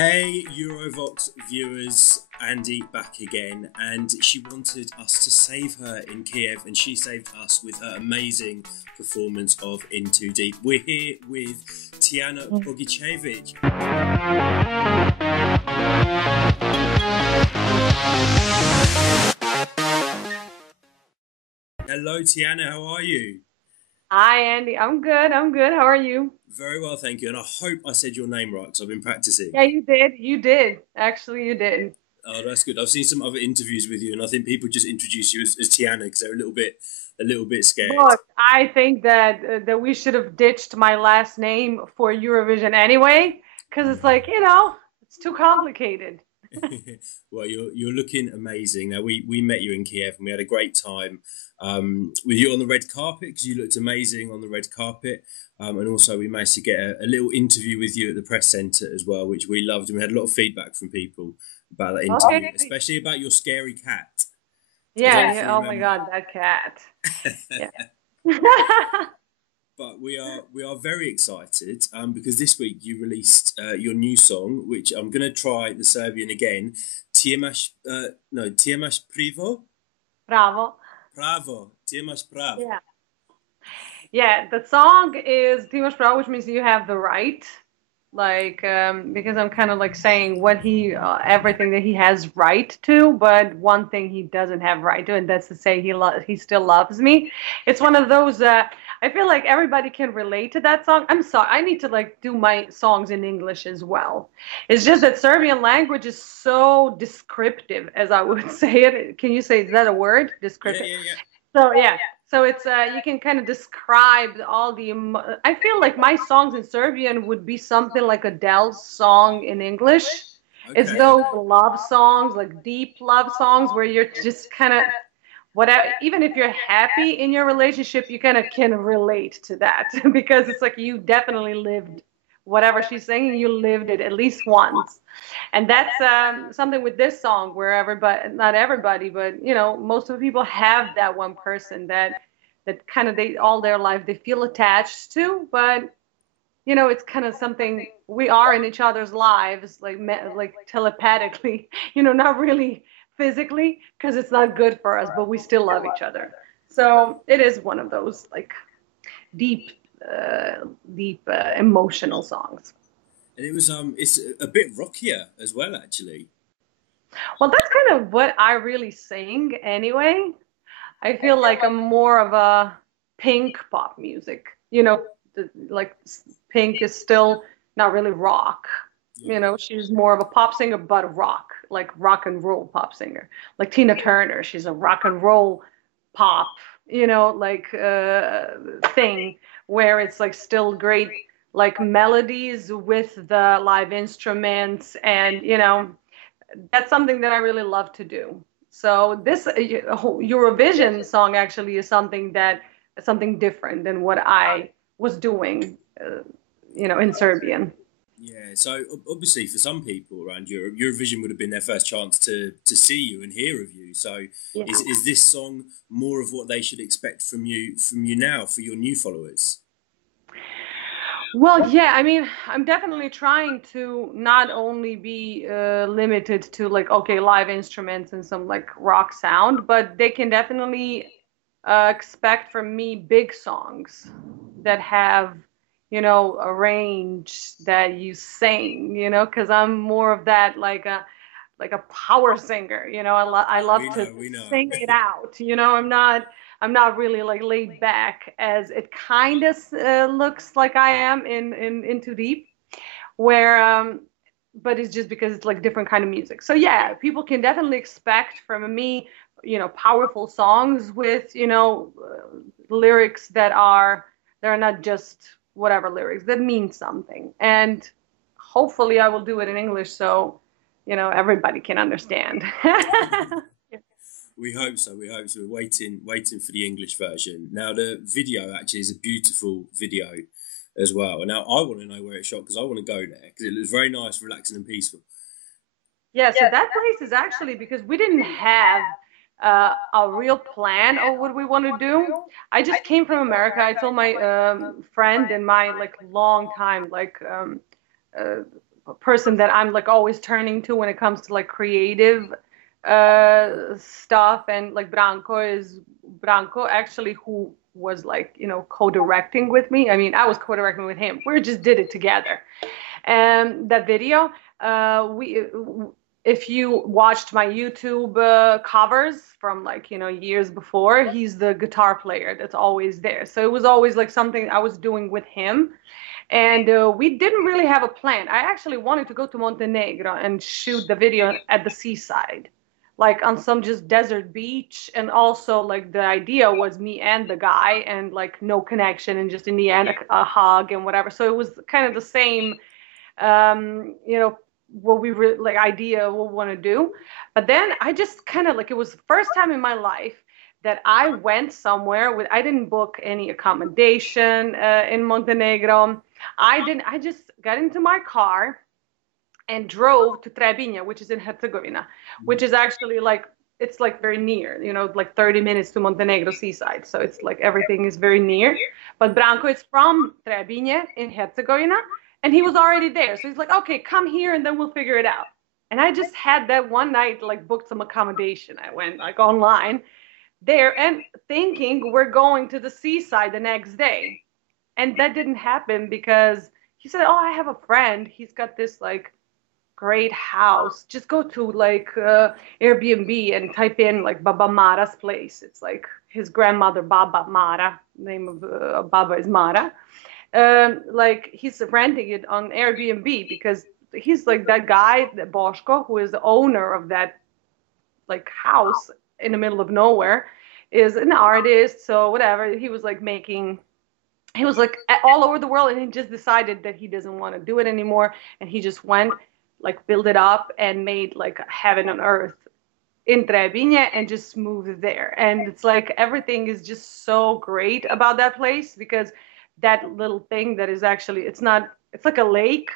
Hey Eurovoxx viewers, Andy back again, and she wanted us to save her in Kiev, and she saved us with her amazing performance of In Too Deep. We're here with Tijana Bogićević. Hello Tijana, how are you? Hi, Andy. I'm good. I'm good. How are you? Very well, thank you, and I hope I said your name right because I've been practicing. Yeah, you did. You did. Actually, you did. Oh, that's good. I've seen some other interviews with you, and I think people just introduce you as Tijana because they're a little bit scared. Look, I think that we should have ditched my last name for Eurovision anyway, because it's like, it's too complicated. Well, you're looking amazing. Now we met you in Kiev and we had a great time with you on the red carpet because you looked amazing on the red carpet. And also we managed to get a little interview with you at the press centre as well, which we loved, and we had a lot of feedback from people about that interview, Okay. especially about your scary cat. I don't know Yeah, if you yeah. Oh my remember. God, that cat. Yeah. But we are very excited because this week you released your new song, which I'm going to try the Serbian again. Tiemaš, no, Tiemaš pravo? Bravo. Pravo. Tiemaš pravo. Yeah. Yeah, the song is Timoš pravo, which means you have the right. Like, because I'm kind of like saying everything that he has right to, but one thing he doesn't have right to, and that's to say he still loves me. It's one of those, I feel like everybody can relate to that song. I'm sorry, I need to like do my songs in English as well. It's just that Serbian language is so descriptive, as I would say it. Can you say, is that a word? Yeah, Descriptive. yeah, yeah. So yeah, so it's you can kind of describe all the. I feel like my songs in Serbian would be something like Adele's song in English. It's Okay. those love songs, like deep love songs, where you're just kind of whatever. Even if you're happy in your relationship, you kind of can relate to that because it's like you definitely lived whatever she's singing. You lived it at least once. And that's something with this song where everybody, not everybody, but most of the people have that one person that kind of they all their life they feel attached to, but it's kind of something we are in each other's lives, like telepathically, not really physically, because it's not good for us, but we still love each other. So it is one of those like deep, emotional songs. And it's a bit rockier as well, actually. Well, that's kind of what I really sing anyway. I feel like I'm more of a Pink pop music. Like Pink is still not really rock. Yeah. She's more of a pop singer, but rock, like rock and roll pop singer. Like Tina Turner, she's a rock and roll pop, like thing where it's like still great, like melodies with the live instruments, and that's something that I really love to do. So this Eurovision song actually is something different than what I was doing, in Serbian. Yeah, so obviously for some people around Europe, Eurovision would have been their first chance to see you and hear of you. So Yeah. is this song more of what they should expect from you now for your new followers? Well, yeah, I mean, I'm definitely trying to not only be limited to like, okay, live instruments and some like rock sound, but they can definitely expect from me big songs that have, a range that you sing, because I'm more of that like a power singer, I love We to know, we know. sing it out, I'm not really like laid back as it kind of looks like I am in Too Deep, where but it's just because it's like different kind of music. So yeah, people can definitely expect from me, powerful songs with, lyrics that are not just whatever lyrics that mean something. And hopefully I will do it in English so, everybody can understand. We hope so. We hope so. We're waiting for the English version. Now, the video actually is a beautiful video as well. And now I want to know where it's shot because I want to go there because it looks very nice, relaxing, and peaceful. Yeah, so that place is actually because we didn't have a real plan of what we want to do. I just came from America. I told my friend and my like long time like uh, person that I'm like always turning to when it comes to like creative stuff. And like Branko actually, who was like, you know, co-directing with me. I mean, I was co-directing with him. We just did it together. And that video, if you watched my YouTube covers from like, you know, years before, he's the guitar player that's always there. So it was always like something I was doing with him. And we didn't really have a plan. I actually wanted to go to Montenegro and shoot the video at the seaside, like on some just desert beach. And also like the idea was me and the guy, and like no connection, and just in the end a hug and whatever. So it was kind of the same, you know, what we like idea what we want to do. But then I just kind of like, it was the first time in my life that I went somewhere with, I didn't book any accommodation in Montenegro. I just got into my car and drove to Trebinje, which is in Herzegovina, which is actually like, it's like very near, you know, like 30 minutes to Montenegro seaside. So it's like everything is very near. But Branko is from Trebinje in Herzegovina, and he was already there. So he's like, okay, come here and then we'll figure it out. And I just had that one night, like booked some accommodation. I went like online there and thinking we're going to the seaside the next day. And that didn't happen because he said, oh, I have a friend. He's got this like great house. Just go to like Airbnb and type in like Baba Mara's place. It's like his grandmother, Baba Mara. Name of Baba is Mara. Like he's renting it on Airbnb because he's like that guy, Boško, who is the owner of that like house in the middle of nowhere, is an artist. So whatever, he was like all over the world, and he just decided that he doesn't want to do it anymore, and he just went like build it up and made like heaven on earth in Trebinje and just moved there. And it's like everything is just so great about that place, because that little thing that is actually, it's like a lake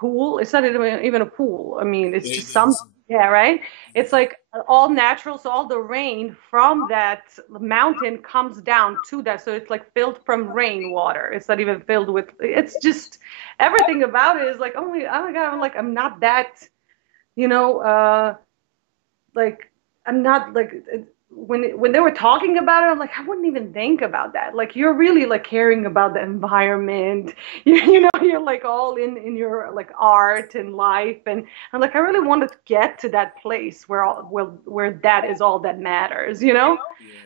pool. It's not even a pool. I mean, it's just something. Yeah, right. It's like all natural. So all the rain from that mountain comes down to that. So it's like filled from rainwater. It's not even filled with, it's just everything about it is like, oh my God, I'm not that, you know, like I'm not like, when they were talking about it, I'm like, I wouldn't even think about that. Like, you're really like caring about the environment. You know, you're like all in your like art and life. And I'm like, I really wanted to get to that place where that is all that matters, you know,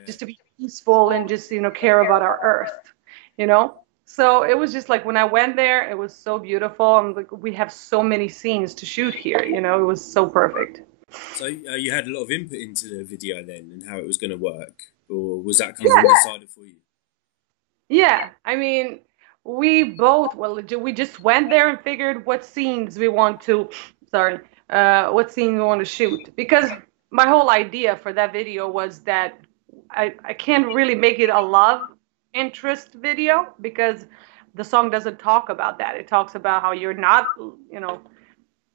just to be peaceful and just, you know, care about our earth, you know. So it was just like, when I went there, it was so beautiful. I'm like, we have so many scenes to shoot here, you know, it was so perfect. So you had a lot of input into the video then, and how it was going to work, or was that kind of decided for you? Yeah, I mean, we just went there and figured what scenes we want to, what scene we want to shoot. Because my whole idea for that video was that I can't really make it a love interest video, because the song doesn't talk about that. It talks about how you're not, you know,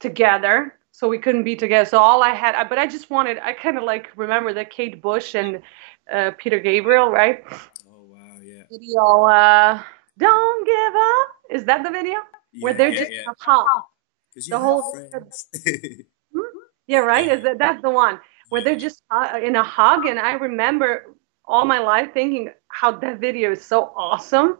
together. So we couldn't be together. So all I had, but I just wanted, I kind of like remember that Kate Bush and Peter Gabriel, right? Oh, wow, yeah. Video, Don't Give Up. Is that the video? Yeah, where they're just in a hug. The whole Yeah, right? That's the one where they're just in a hug. And I remember all my life thinking how that video is so awesome,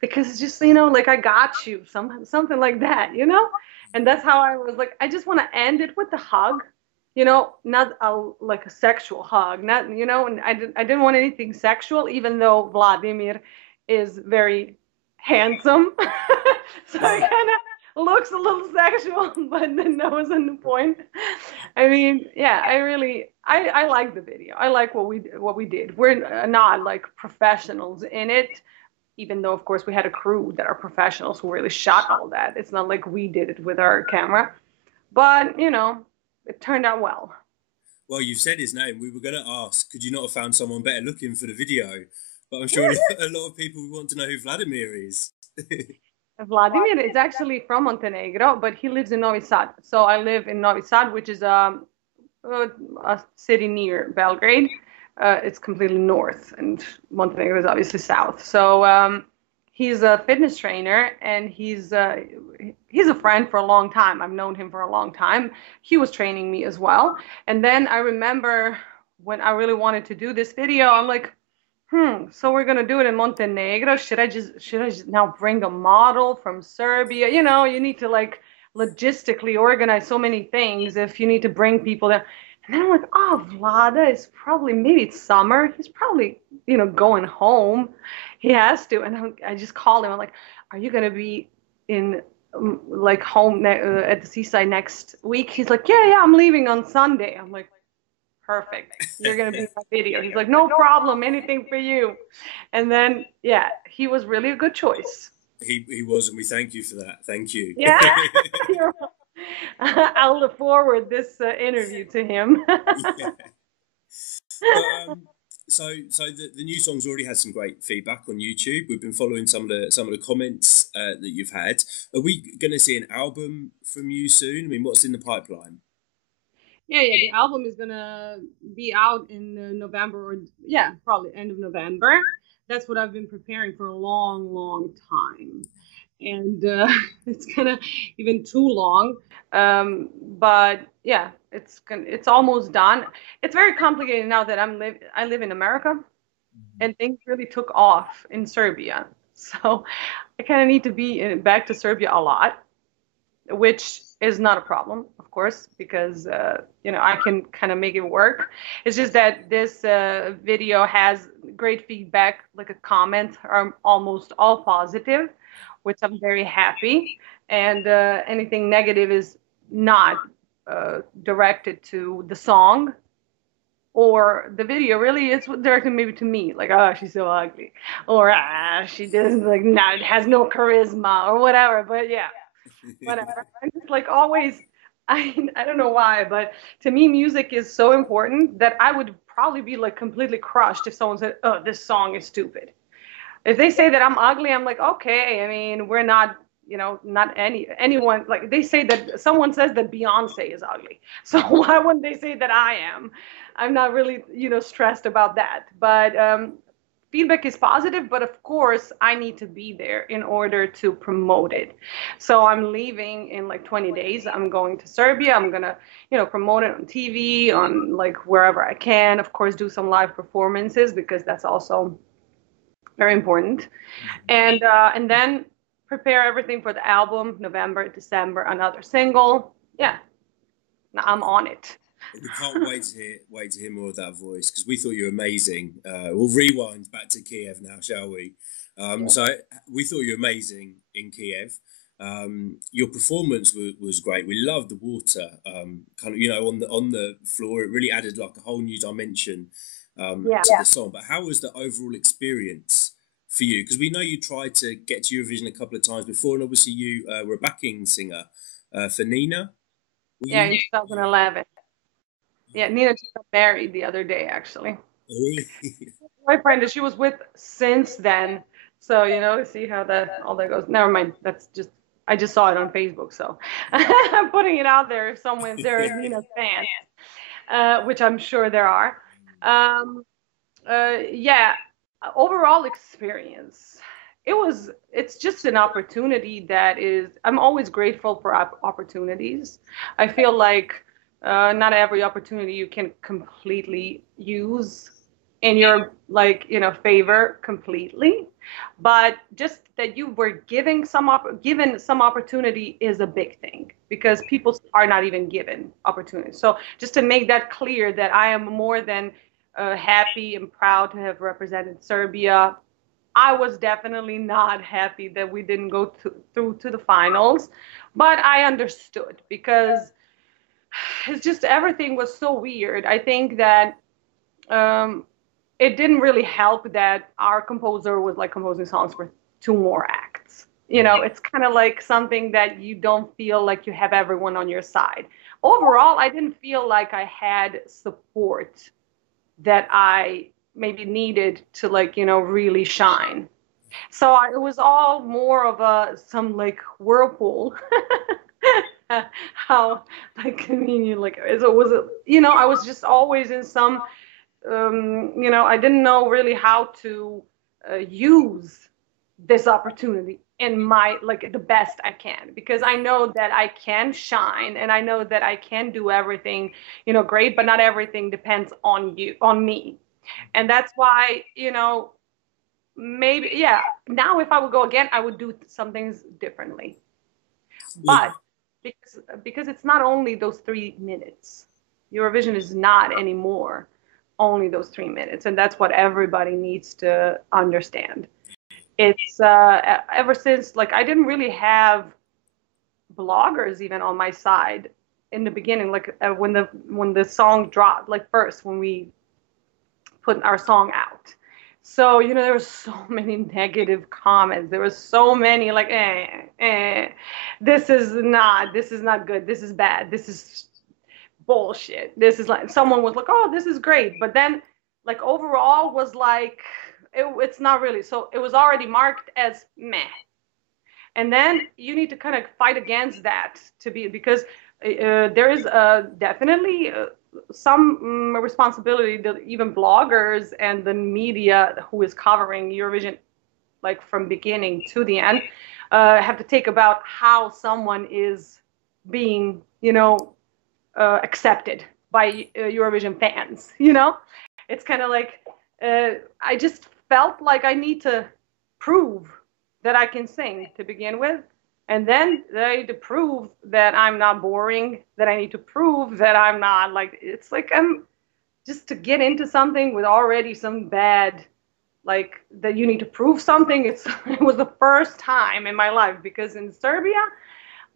because it's just, you know, like, I got you, something like that, you know? And that's how I was like, I just want to end it with the hug, you know, not like a sexual hug, not, you know, and I didn't want anything sexual, even though Vladimir is very handsome. So it kind of looks a little sexual, but then that wasn't the point. I mean, yeah, I like the video. I like what we did. We're not like professionals in it, even though, of course, we had a crew that are professionals who really shot all that. It's not like we did it with our camera. But, you know, it turned out well. Well, you've said his name. We were going to ask, could you not have found someone better looking for the video? But I'm sure a lot of people want to know who Vladimir is. Vladimir is actually from Montenegro, but he lives in Novi Sad. So I live in Novi Sad, which is a city near Belgrade. It's completely north, and Montenegro is obviously south. So he's a fitness trainer, and he he's a friend for a long time. I've known him for a long time. He was training me as well. And then I remember when I really wanted to do this video, I'm like, so we're gonna do it in Montenegro. Should I just now bring a model from Serbia? You know, you need to like logistically organize so many things if you need to bring people there. And then I'm like, oh, Vlada is probably, maybe it's summer. He's probably, you know, going home. He has to. And I just called him. I'm like, are you gonna be in like home at the seaside next week? He's like, yeah, I'm leaving on Sunday. I'm like, perfect. You're going to be in my video. He's like, no problem. Anything for you. And then, yeah, he was really a good choice. He was, and we thank you for that. Thank you. Yeah. I'll look forward this interview to him. Yeah. So the new song's already had some great feedback on YouTube. We've been following some of the comments that you've had. Are we going to see an album from you soon? I mean, what's in the pipeline? Yeah, the album is gonna be out in November, or probably end of November. That's what I've been preparing for a long time, and it's gonna even too long. But yeah, it's almost done. It's very complicated now that I live in America, and things really took off in Serbia. So I kind of need to be back to Serbia a lot, which is not a problem, of course, because you know, I can kind of make it work. It's just that this video has great feedback, like a comment are almost all positive, which I'm very happy. And anything negative is not directed to the song or the video. Really, it's directed maybe to me, like, oh, she's so ugly, or she doesn't, like, not has no charisma or whatever. But yeah. But I'm just like always, I don't know why, but to me, music is so important that I would probably be like completely crushed if someone said, oh, this song is stupid. If they say that I'm ugly, I'm like, okay, I mean, we're not, you know, not anyone, like they say that someone says that Beyonce is ugly. So why wouldn't they say that I am? I'm not really, you know, stressed about that. But feedback is positive, but of course I need to be there in order to promote it. So I'm leaving in like 20 days. I'm going to Serbia. I'm gonna, you know, promote it on TV, on like wherever I can. Of course, do some live performances because that's also very important. And then prepare everything for the album. November, December, another single. Yeah, I'm on it. We can't wait to hear more of that voice, because we thought you were amazing. We'll rewind back to Kiev now, shall we? So we thought you were amazing in Kiev. Your performance was great. We loved the water, kind of, you know, on the floor. It really added like a whole new dimension to the song. But how was the overall experience for you? Because we know you tried to get to Eurovision a couple of times before, and obviously you were a backing singer for Nina. Yeah, in 2011. Yeah, Nina just got married the other day, actually. Really? My friend that she was with since then. So, you know, see how all that goes. Never mind. That's just, I just saw it on Facebook, so I'm putting it out there if someone there is Nina's fan, which I'm sure there are. Yeah, overall experience. It's just an opportunity that is, I'm always grateful for opportunities. I feel like not every opportunity you can completely use in your, like, you know, favor completely, but just that you were given some opportunity is a big thing, because people are not even given opportunities. So just to make that clear, that I am more than happy and proud to have represented Serbia. I was definitely not happy that we didn't go through to the finals, but I understood, because it's just everything was so weird. I think that it didn't really help that our composer was like composing songs for 2 more acts. You know, it's kind of like something that you don't feel like you have everyone on your side. Overall, I didn't feel like I had support that I maybe needed to, like, you know, really shine. So it was all more of some like whirlpool. How, like, I mean, like, it was, you know, I was just always in some, you know, I didn't know really how to use this opportunity in my, like, the best I can, because I know that I can shine and I know that I can do everything, you know, great, but not everything depends on you, on me. And that's why, you know, maybe, yeah, now if I would go again, I would do some things differently. But because it's not only those 3 minutes. Eurovision is not anymore only those 3 minutes, and that's what everybody needs to understand. It's ever since, like, I didn't really have bloggers even on my side in the beginning, like when the song dropped, like first when we put our song out. So, you know, there were so many negative comments. There were so many like, this is not good. This is bad. This is bullshit. This is like, someone was like, oh, this is great. But then, like, overall was like, it's not really. So it was already marked as meh. And then you need to kind of fight against that to be, because there is definitely some responsibility that even bloggers and the media who is covering Eurovision, like from beginning to the end, have to take about how someone is being, you know, accepted by Eurovision fans. You know, it's kind of like I just felt like I need to prove that I can sing to begin with. And then I need to prove that I'm not boring, that I need to prove that I'm not like, it's like I'm just to get into something with already some bad, like that you need to prove something. It was the first time in my life, because in Serbia,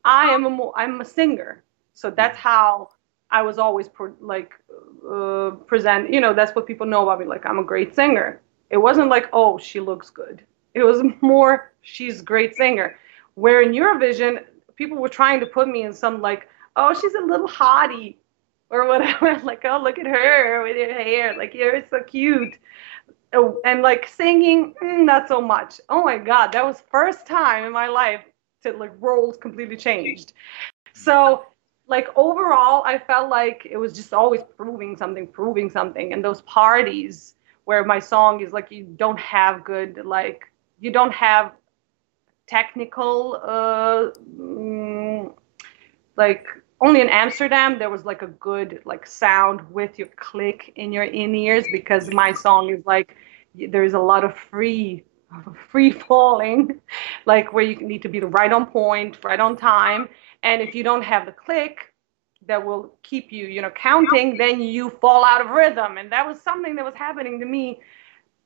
I'm a singer. So that's how I was always present, you know, that's what people know about me. Like, I'm a great singer. It wasn't like, oh, she looks good. It was more, she's a great singer. Where in Eurovision, people were trying to put me in some like, oh, she's a little hottie or whatever. Like, oh, look at her with her hair. Like, you're so cute. Oh, and like singing, not so much. Oh my God, that was first time in my life to like roles completely changed. So like overall, I felt like it was just always proving something. And those parties where my song is like, you don't have good, like, you don't have technical like, only in Amsterdam there was like a good like sound with your click in your in-ears, because my song is like, there's a lot of free falling, like where you need to be right on point, right on time. And if you don't have the click that will keep you, you know, counting, then you fall out of rhythm. And that was something that was happening to me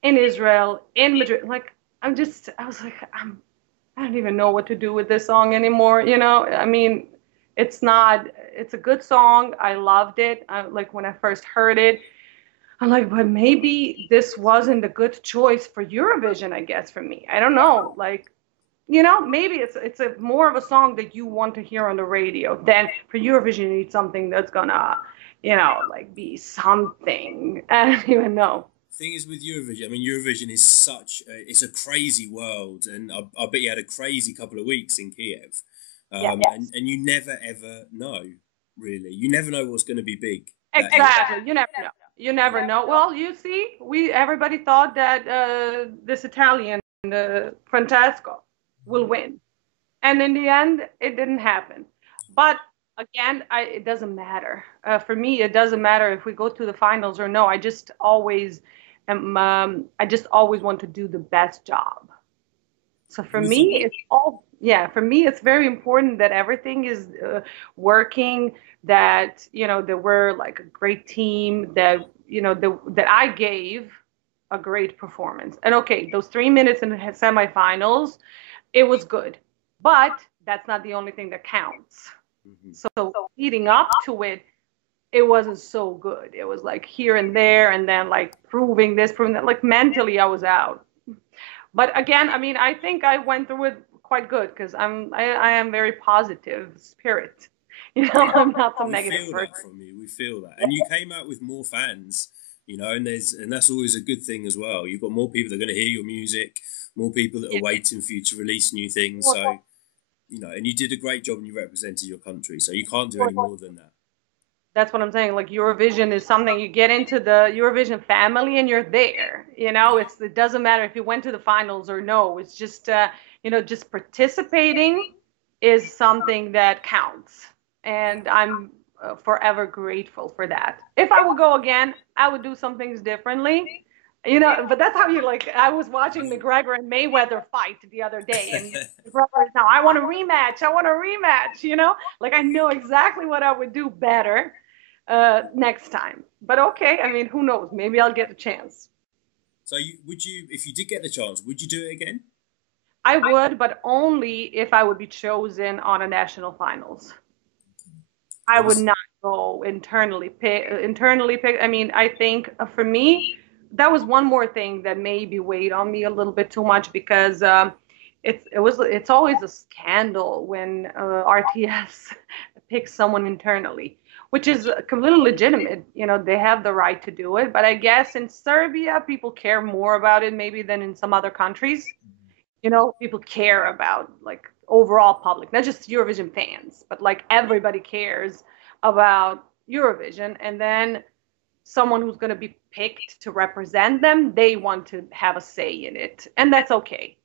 in Israel, in Madrid. Like, I was like, I don't even know what to do with this song anymore. You know, I mean, it's a good song. I loved it. Like when I first heard it, I'm like, but maybe this wasn't a good choice for Eurovision, I guess, for me. I don't know. Like, you know, maybe it's a more of a song that you want to hear on the radio. Then for Eurovision, you need something that's gonna, you know, like be something. I don't even know. Thing is with Eurovision, I mean, Eurovision is it's a crazy world, and I bet you had a crazy couple of weeks in Kiev, and you never ever know, really. You never know what's going to be big. Exactly, you never know. You never know. Well, you see, everybody thought that this Italian, Francesco, will win, and in the end, it didn't happen. But again, it doesn't matter. For me, it doesn't matter if we go to the finals or no. I just always want to do the best job. So for me, for me, it's very important that everything is working, that, you know, that we're like a great team, that, you know, that I gave a great performance. And okay, those 3 minutes in the semifinals, it was good, but that's not the only thing that counts. Mm-hmm. So leading up to it, it wasn't so good. It was like here and there, and then like proving this, proving that. Like mentally, I was out. But again, I mean, I think I went through it quite good, because I am very positive spirit. You know, I'm not some negative person. We feel that from you. We feel that, and you came out with more fans. You know, and that's always a good thing as well. You've got more people that are going to hear your music, more people that are waiting for you to release new things. So, you know, and you did a great job and you represented your country. So you can't do any more than that. That's what I'm saying. Like Eurovision is something you get into the Eurovision family and you're there. It doesn't matter if you went to the finals or no. It's just just participating is something that counts, and I'm forever grateful for that. If I would go again, I would do some things differently. But that's how you like. I was watching McGregor and Mayweather fight the other day, and McGregor is now, I want a rematch. I want a rematch. Like I know exactly what I would do better next time. But okay, I mean, who knows? Maybe I'll get a chance. So if you did get the chance, would you do it again? I would, but only if I would be chosen on a national finals. I would not go internally pick. I mean, I think for me, that was one more thing that maybe weighed on me a little bit too much because it's always a scandal when RTS picks someone internally, which is completely legitimate. They have the right to do it. But I guess in Serbia, people care more about it maybe than in some other countries. People care about like overall public, not just Eurovision fans, but like everybody cares about Eurovision. And then someone who's going to be picked to represent them, they want to have a say in it. And that's okay.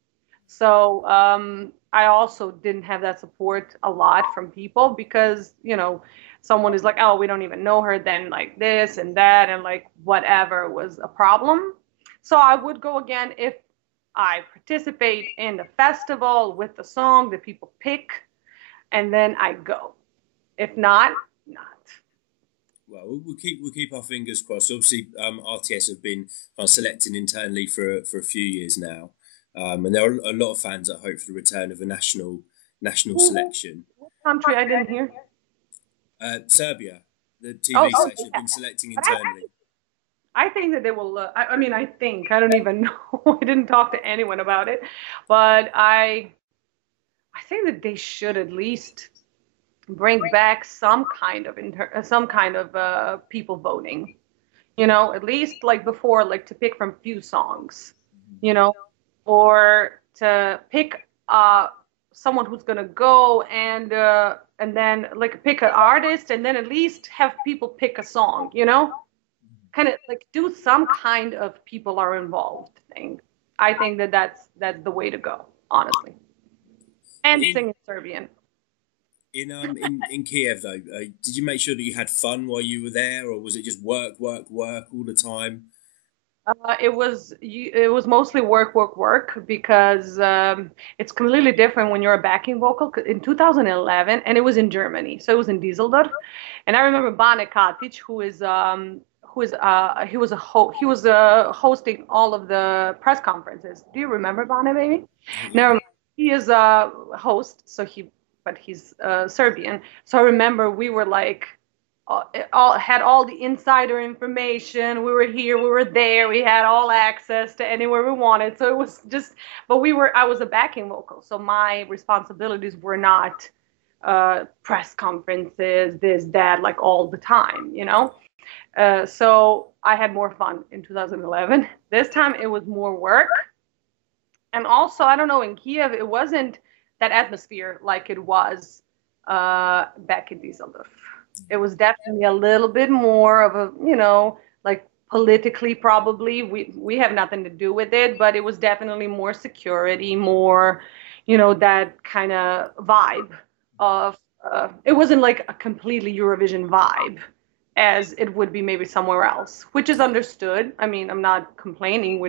So I also didn't have that support a lot from people because, someone is like, oh, we don't even know her, then like this and that, and like whatever was a problem. So I would go again if I participate in the festival with the song that people pick, and then I go. If not, not. Well, we'll keep our fingers crossed. Obviously, RTS have been selecting internally for a few years now, and there are a lot of fans that hope for the return of a national selection. What country? I didn't hear. Serbia, the TV station, have been selecting internally. I think that they will. I don't even know. I didn't talk to anyone about it, but I think that they should at least bring back some kind of people voting. At least like before, like to pick from few songs, or to pick someone who's gonna go and then like pick an artist and then at least have people pick a song. Kind of like do some kind of people are involved thing. I think that that's the way to go, honestly. And sing in Serbian. In Kiev though, did you make sure that you had fun while you were there, or was it just work all the time? It was mostly work because it's completely different when you're a backing vocal. In 2011, and it was in Germany, so it was in Düsseldorf, and I remember Bane Katic, he was hosting all of the press conferences. Do you remember Bane, maybe? No, he is a host, but he's Serbian. So I remember we were like, had all the insider information. We were here, we were there, we had all access to anywhere we wanted. So it was just, but I was a backing vocal, so my responsibilities were not press conferences, this, that, like all the time, so I had more fun in 2011. This time it was more work. And also, I don't know, in Kiev, it wasn't that atmosphere like it was back in Düsseldorf. It was definitely a little bit more of a, like politically probably. We have nothing to do with it, but it was definitely more security, more, that kind of vibe of, it wasn't like a completely Eurovision vibe as it would be maybe somewhere else, which is understood. I mean, I'm not complaining.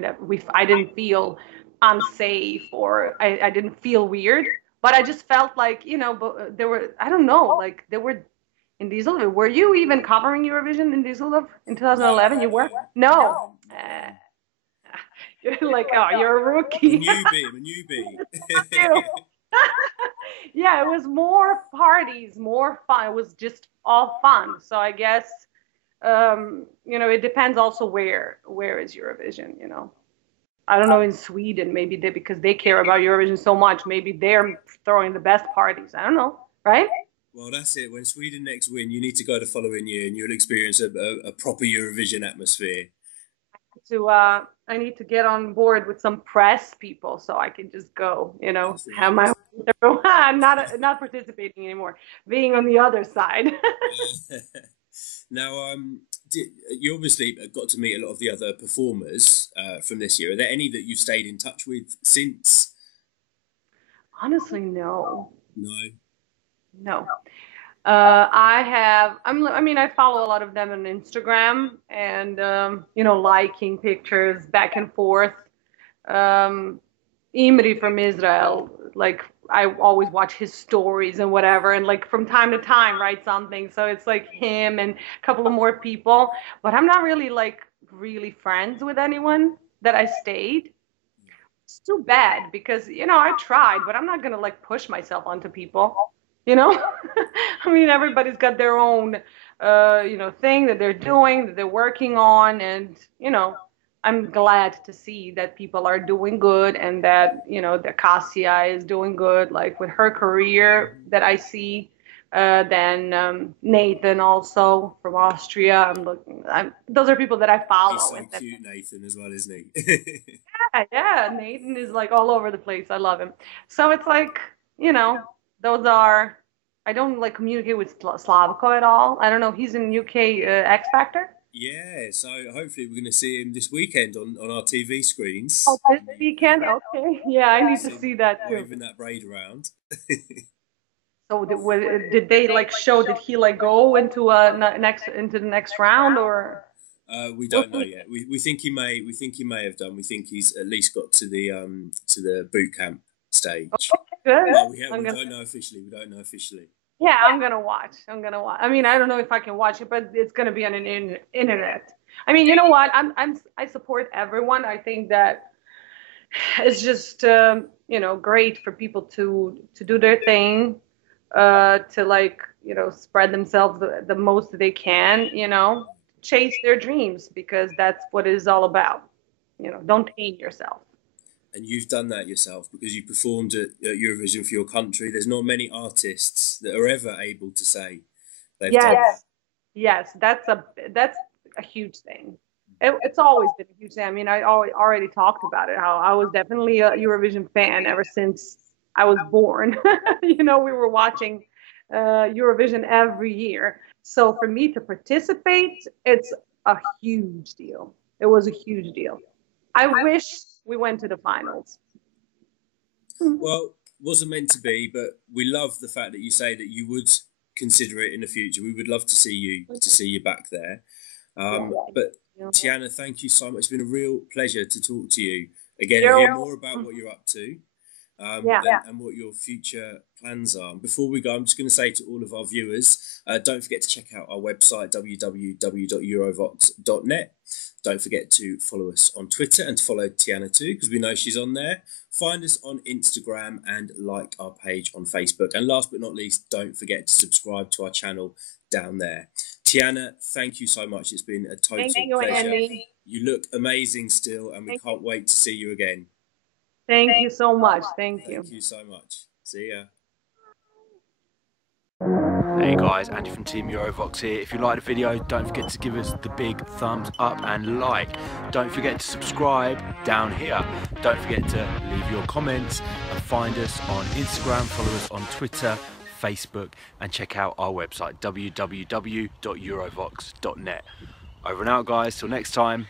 I didn't feel unsafe or I didn't feel weird, but I just felt like, but there were, I don't know, like there were in Düsseldorf. Were you even covering Eurovision in Düsseldorf in 2011? You were? No. You're like, oh, you're a rookie. A newbie. Yeah, it was more parties, more fun. It was just all fun. So I guess, it depends also where is Eurovision, I don't know, in Sweden, maybe because they care about Eurovision so much, maybe they're throwing the best parties. I don't know, right? Well, that's it. When Sweden next win, you need to go the following year and you'll experience a proper Eurovision atmosphere. I need to get on board with some press people so I can just go, have my I'm not participating anymore, being on the other side. Now, you obviously got to meet a lot of the other performers from this year. Are there any that you've stayed in touch with since? Honestly, no. No. No. I have. I mean, I follow a lot of them on Instagram, and you know, liking pictures back and forth. Imri from Israel, like I always watch his stories and whatever, and like from time to time write something. So it's like him and a couple of more people, but I'm not really like really friends with anyone that I stayed. It's too bad because you know I tried, but I'm not gonna like push myself onto people. You know, I mean everybody's got their own you know thing that they're doing that they're working on, and you know I'm glad to see that people are doing good and that you know that Kasia is doing good like with her career that I see. Then Nathan also from Austria. Those are people that I follow. He's so and cute, Nathan, as well, isn't he? yeah, Nathan is like all over the place. I love him. So it's like, you know, those are. I don't like communicate with Slavko at all. I don't know. He's in UK X Factor. Yeah, so hopefully we're going to see him this weekend on our TV screens. Oh, this weekend? Okay. Yeah, I need to see that too. Waving that braid around. So did they like show? Did he like go into the next round or? We don't know yet. We think he may. We think he may have done. We think he's at least got to the boot camp stage. Okay, good. Well, we don't know officially. We don't know officially. Yeah, I'm gonna watch. I mean, I don't know if I can watch it, but it's gonna be on an internet. I mean, you know what? I support everyone. I think that it's just you know great for people to do their thing, to like you know spread themselves the most they can. You know, chase their dreams because that's what it is all about. You know, don't tame yourself. And you've done that yourself because you performed at Eurovision for your country. There's not many artists that are ever able to say they've done that. Yes, that's a huge thing. It's always been a huge thing. I mean, I already talked about it. How I was definitely a Eurovision fan ever since I was born. You know, we were watching Eurovision every year. So for me to participate, it's a huge deal. It was a huge deal. I wish we went to the finals. Well, wasn't meant to be, but we love the fact that you say that you would consider it in the future. We would love to see you back there. But Tijana, thank you so much. It's been a real pleasure to talk to you again and hear more about what you're up to. And what your future plans are. And before we go, I'm just going to say to all of our viewers, don't forget to check out our website, www.eurovoxx.net. Don't forget to follow us on Twitter and to follow Tijana too, because we know she's on there. Find us on Instagram and like our page on Facebook. And last but not least, don't forget to subscribe to our channel down there. Tijana, thank you so much. It's been a total pleasure. Andy. You look amazing still, and we can't wait to see you again. Thank you so much. Thank you. Thank you so much. See ya. Hey guys, Andy from Team Eurovoxx here. If you like the video, don't forget to give us the big thumbs up and like. Don't forget to subscribe down here. Don't forget to leave your comments and find us on Instagram, follow us on Twitter, Facebook, and check out our website, www.eurovoxx.net. Over and out guys, till next time.